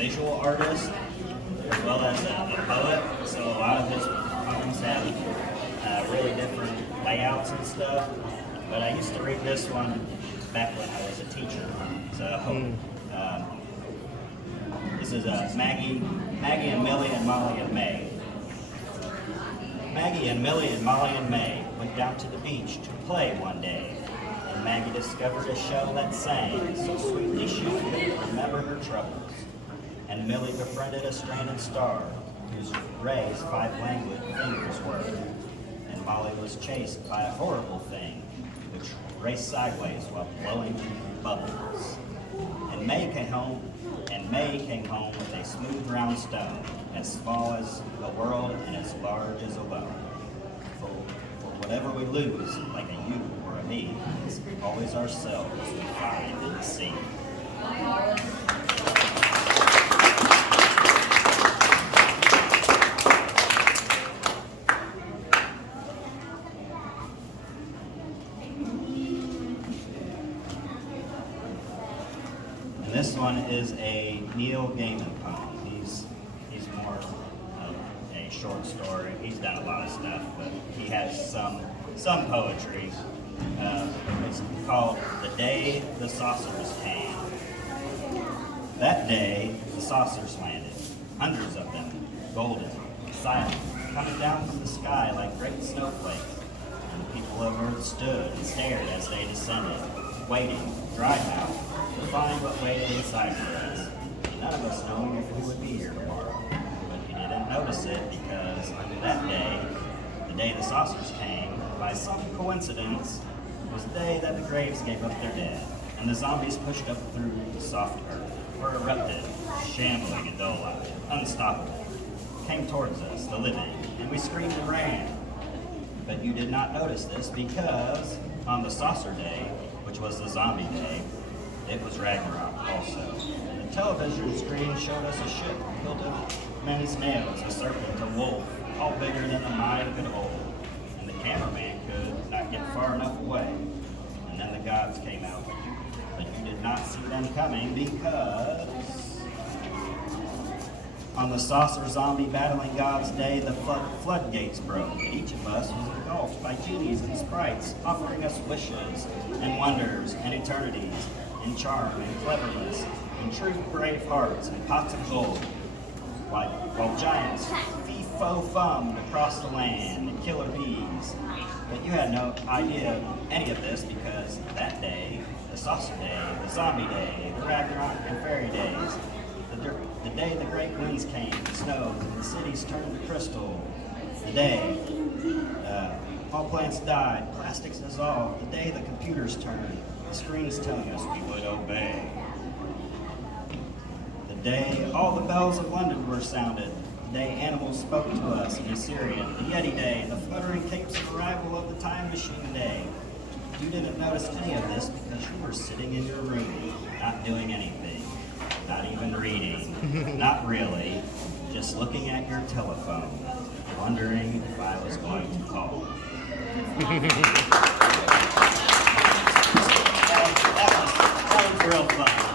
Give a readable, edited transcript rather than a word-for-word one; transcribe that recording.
visual artist as well as a poet, so a lot of his poems have really different layouts and stuff. But I used to read this one back when I was a teacher. So this is Maggie and Millie and Molly and May. Maggie and Millie and Molly and May went down to the beach to play one day, and Maggie discovered a shell that sang so sweetly she could remember her troubles. And Millie befriended a stranded star whose rays 5 languid fingers were. And Molly was chased by a horrible thing which raced sideways while blowing bubbles. And May came home with a smooth round stone, as small as a world and as large as a loan. For whatever we lose, like a you or a me, it's always ourselves we find in the sea. And this one is a Neil Gaiman poem. He's more of a short story. He's done a lot of stuff, but he has some poetry. It's called "The Day the Saucers Came." That day, the saucers landed, hundreds of them, golden, silent, coming down from the sky like great snowflakes. And the people of Earth stood and stared as they descended, waiting, dry-mouthed, to find what waited inside for us. None of us knowing if we would be here tomorrow. But we didn't notice it because that day, the day the saucers came, by some coincidence, was the day that the graves gave up their dead, and the zombies pushed up through the soft earth, or erupted, shambling and dull-eyed, unstoppable, came towards us, the living, and we screamed and ran. But you did not notice this because on the saucer day, which was the zombie day, it was Ragnarok also. The television screen showed us a ship built of men's nails, a serpent, a wolf, all bigger than the mind could hold. And the cameraman could not get far enough away. And then the gods came out, but you did not see them coming because on the saucer zombie battling gods day, the floodgates broke, and each of us was engulfed by genies and sprites, offering us wishes and wonders and eternities, and charm and cleverness, and true brave hearts and pots of gold, while giants fee-fo-fummed across the land, and killer bees. But you had no idea of any of this because that day, the saucer day, the zombie day, the Ragnarok and fairy days, the day the great winds came, the snow, and the cities turned to crystal, the day all plants died, plastics dissolved, the day the computers turned, the screens telling us we would obey. The day all the bells of London were sounded, the day animals spoke to us in Assyrian, the Yeti day, the fluttering capes of arrival of the time machine day. You didn't notice any of this because you were sitting in your room, not doing anything, not even reading, not really, just looking at your telephone, wondering if I was going to call. That was real fun.